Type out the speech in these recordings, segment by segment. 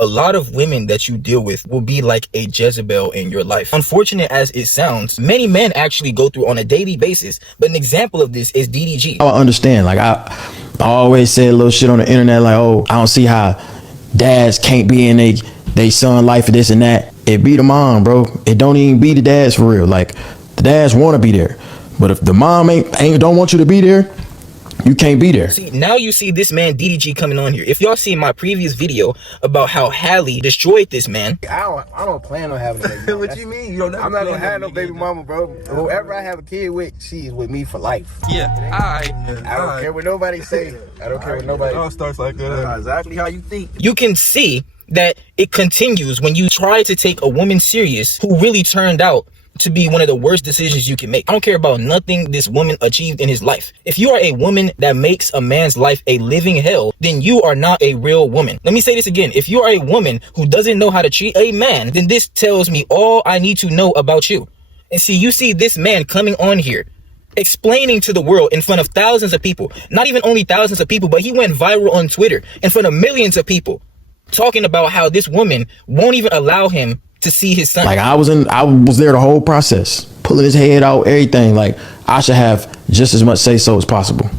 a lot of women that you deal with will be like a Jezebel in your life. Unfortunate as it sounds, many men actually go through on a daily basis, but an example of this is DDG. I understand, like I always say a little shit on the internet like, oh, I don't see how dads can't be in they son life for this and that. It be the mom, bro. It don't even be the dads for real. Like, the dads want to be there, but if the mom don't want you to be there, you can't be there. See, now you see this man DDG coming on here. If y'all seen my previous video about how Halle destroyed this man. I don't plan on having a baby mama. What you mean? You don't never. I'm not gonna have no baby mama, bro. Whoever I have a kid with, she is with me for life. Yeah, alright. I don't care what nobody say. I don't care what nobody. It all starts like that. That's exactly how you think. You can see that it continues when you try to take a woman serious who really turned out to be one of the worst decisions you can make. I don't care about nothing this woman achieved in his life. If you are a woman that makes a man's life a living hell, then you are not a real woman. Let me say this again. If you are a woman who doesn't know how to treat a man, then this tells me all I need to know about you. And see, you see this man coming on here explaining to the world in front of thousands of people, not even only thousands of people, but he went viral on Twitter in front of millions of people, talking about how this woman won't even allow him to see his son. Like, I was there the whole process, pulling his head out, everything. Like, I should have just as much say so as possible.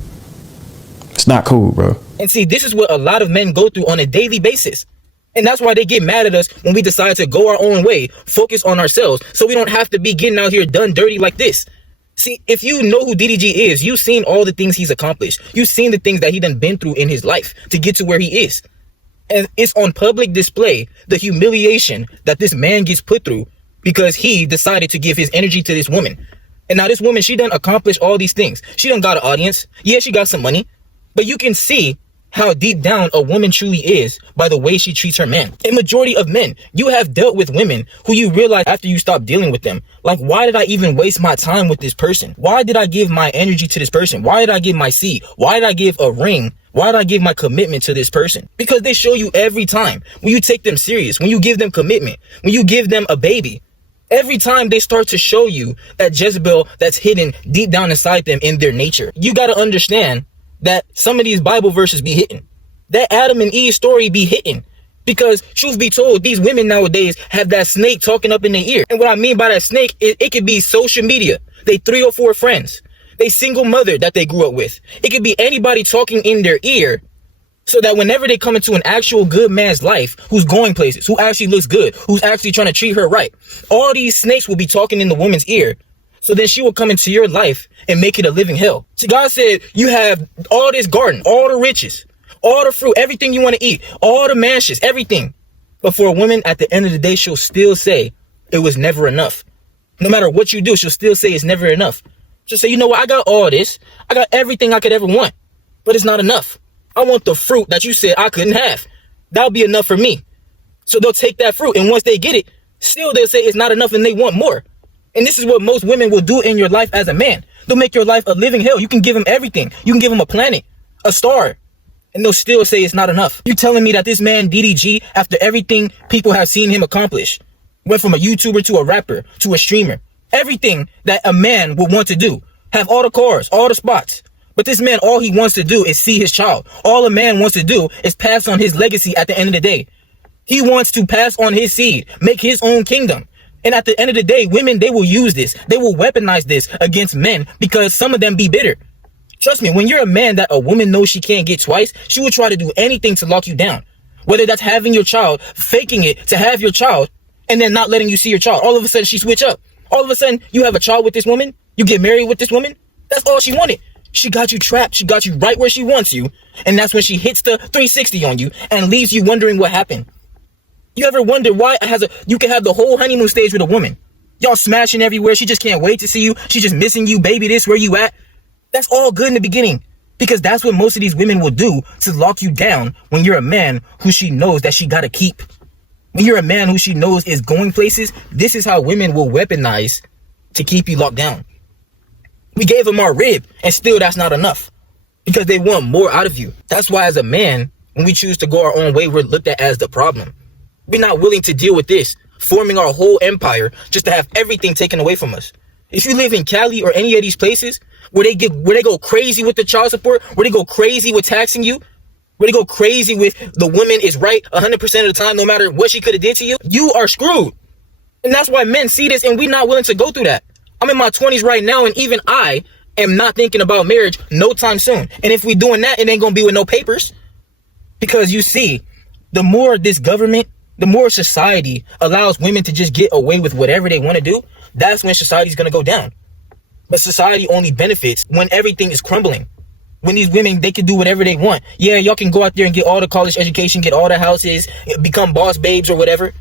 It's not cool, bro. And see, this is what a lot of men go through on a daily basis. And that's why they get mad at us when we decide to go our own way, focus on ourselves, so we don't have to be getting out here done dirty like this. See, if you know who DDG is, you've seen all the things he's accomplished. You've seen the things that he done been through in his life to get to where he is. And it's on public display, the humiliation that this man gets put through because he decided to give his energy to this woman. And now this woman, she done accomplished all these things. She done got an audience. Yeah, she got some money. But you can see how deep down a woman truly is by the way she treats her man. A majority of men, you have dealt with women who you realize after you stop dealing with them, like, why did I even waste my time with this person? Why did I give my energy to this person? Why did I give my seed? Why did I give a ring? Why did I give my commitment to this person? Because they show you every time when you take them serious, when you give them commitment, when you give them a baby, every time they start to show you that Jezebel that's hidden deep down inside them in their nature. You got to understand that some of these Bible verses be hitting. That Adam and Eve story be hitting. Because truth be told, these women nowadays have that snake talking up in their ear. And what I mean by that snake, it could be social media. They 3 or 4 friends. They single mother that they grew up with. It could be anybody talking in their ear so that whenever they come into an actual good man's life, who's going places, who actually looks good, who's actually trying to treat her right, all these snakes will be talking in the woman's ear. So then she will come into your life and make it a living hell. See, God said you have all this garden, all the riches, all the fruit, everything you want to eat, all the mansions, everything. But for a woman, at the end of the day, she'll still say it was never enough. No matter what you do, she'll still say it's never enough. She'll say, you know what? I got all this. I got everything I could ever want, but it's not enough. I want the fruit that you said I couldn't have. That'll be enough for me. So they'll take that fruit. And once they get it, still they'll say it's not enough and they want more. And this is what most women will do in your life as a man. They'll make your life a living hell. You can give them everything. You can give them a planet, a star, and they'll still say it's not enough. You telling me that this man DDG, after everything people have seen him accomplish, went from a YouTuber to a rapper to a streamer, everything that a man would want to do, have all the cars, all the spots. But this man, all he wants to do is see his child. All a man wants to do is pass on his legacy at the end of the day. He wants to pass on his seed, make his own kingdom. And at the end of the day, women, they will use this. They will weaponize this against men because some of them be bitter. Trust me, when you're a man that a woman knows she can't get twice, she will try to do anything to lock you down. Whether that's having your child, faking it to have your child, and then not letting you see your child. All of a sudden, she switch up. All of a sudden, you have a child with this woman. You get married with this woman. That's all she wanted. She got you trapped. She got you right where she wants you. And that's when she hits the 360 on you and leaves you wondering what happened. You ever wonder why you can have the whole honeymoon stage with a woman? Y'all smashing everywhere. She just can't wait to see you. She's just missing you. Baby, this, where you at? That's all good in the beginning. Because that's what most of these women will do to lock you down when you're a man who she knows that she got to keep. When you're a man who she knows is going places, this is how women will weaponize to keep you locked down. We gave them our rib, and still that's not enough. Because they want more out of you. That's why as a man, when we choose to go our own way, we're looked at as the problem. We're not willing to deal with this, forming our whole empire just to have everything taken away from us. If you live in Cali or any of these places where they go crazy with the child support, where they go crazy with taxing you, where they go crazy with the woman is right 100% of the time, no matter what she could have did to you, you are screwed. And that's why men see this and we're not willing to go through that. I'm in my 20s right now, and even I am not thinking about marriage no time soon. And if we doing that, it ain't gonna be with no papers. Because you see, the more this government, the more society allows women to just get away with whatever they want to do, that's when society's gonna go down. But society only benefits when everything is crumbling. When these women, they can do whatever they want. Yeah, y'all can go out there and get all the college education, get all the houses, become boss babes or whatever.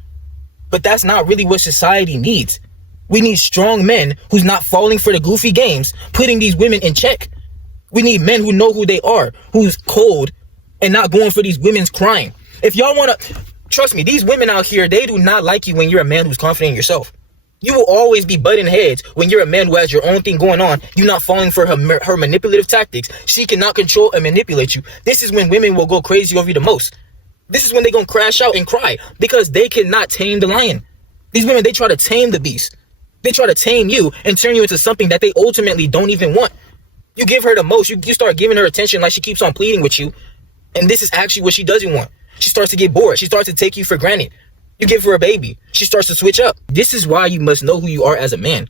But that's not really what society needs. We need strong men who's not falling for the goofy games, putting these women in check. We need men who know who they are, who's cold and not going for these women's crying. If y'all want to, trust me, these women out here, they do not like you when you're a man who's confident in yourself. You will always be butting heads when you're a man who has your own thing going on. You're not falling for her manipulative tactics. She cannot control and manipulate you. This is when women will go crazy over you the most. This is when they're going to crash out and cry because they cannot tame the lion. These women, they try to tame the beast. They try to tame you and turn you into something that they ultimately don't even want. You give her the most. You start giving her attention like she keeps on pleading with you. And this is actually what she doesn't want. She starts to get bored. She starts to take you for granted. You give her a baby. She starts to switch up. This is why you must know who you are as a man.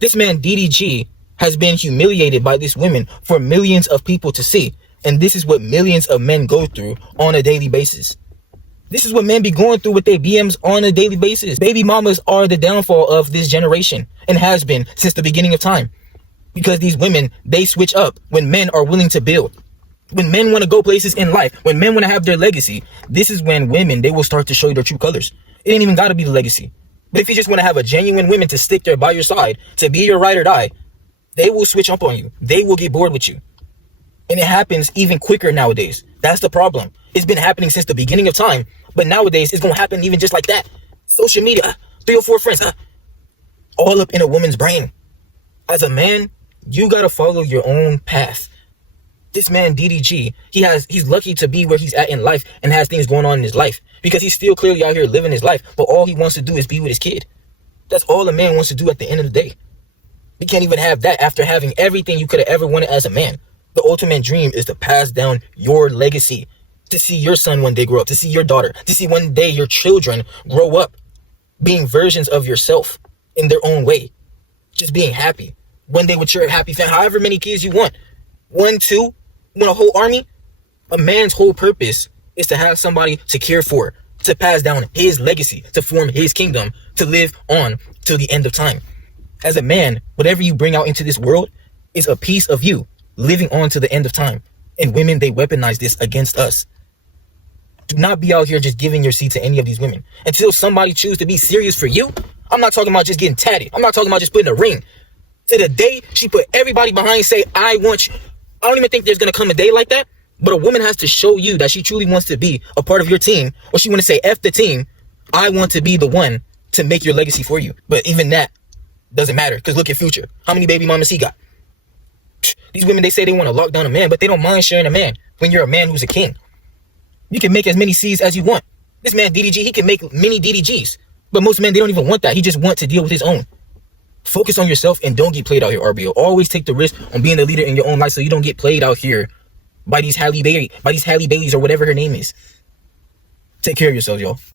This man, DDG, has been humiliated by this woman for millions of people to see. And this is what millions of men go through on a daily basis. This is what men be going through with their BMs on a daily basis. Baby mamas are the downfall of this generation and has been since the beginning of time. Because these women, they switch up when men are willing to build. When men want to go places in life, when men want to have their legacy, this is when women, they will start to show you their true colors. It ain't even got to be the legacy. But if you just want to have a genuine woman to stick there by your side, to be your ride or die, they will switch up on you. They will get bored with you. And it happens even quicker nowadays. That's the problem. It's been happening since the beginning of time. But nowadays, it's going to happen even just like that. Social media, 3 or 4 friends, all up in a woman's brain. As a man, you got to follow your own path. This man, DDG, he's lucky to be where he's at in life and has things going on in his life. Because he's still clearly out here living his life. But all he wants to do is be with his kid. That's all a man wants to do at the end of the day. You can't even have that after having everything you could have ever wanted as a man. The ultimate dream is to pass down your legacy. To see your son one day grow up. To see your daughter. To see one day your children grow up being versions of yourself in their own way. Just being happy. One day with your happy family. However many kids you want. 1, 2, you want a whole army? A man's whole purpose is to have somebody to care for. To pass down his legacy. To form his kingdom. To live on till the end of time. As a man, whatever you bring out into this world is a piece of you living on to the end of time. And women, they weaponize this against us. Do not be out here just giving your seat to any of these women. Until somebody chooses to be serious for you. I'm not talking about just getting tatted. I'm not talking about just putting a ring. To the day she put everybody behind, say, I want you. I don't even think there's going to come a day like that. But a woman has to show you that she truly wants to be a part of your team. Or she want to say, F the team. I want to be the one to make your legacy for you. But even that doesn't matter. Because look at Future. How many baby mamas he got? These women, they say they want to lock down a man, but they don't mind sharing a man when you're a man who's a king. You can make as many C's as you want. This man, DDG, he can make many DDGs. But most men, they don't even want that. He just wants to deal with his own. Focus on yourself and don't get played out here, RBO. Always take the risk on being the leader in your own life so you don't get played out here by these Halle Baileys or whatever her name is. Take care of yourselves, y'all.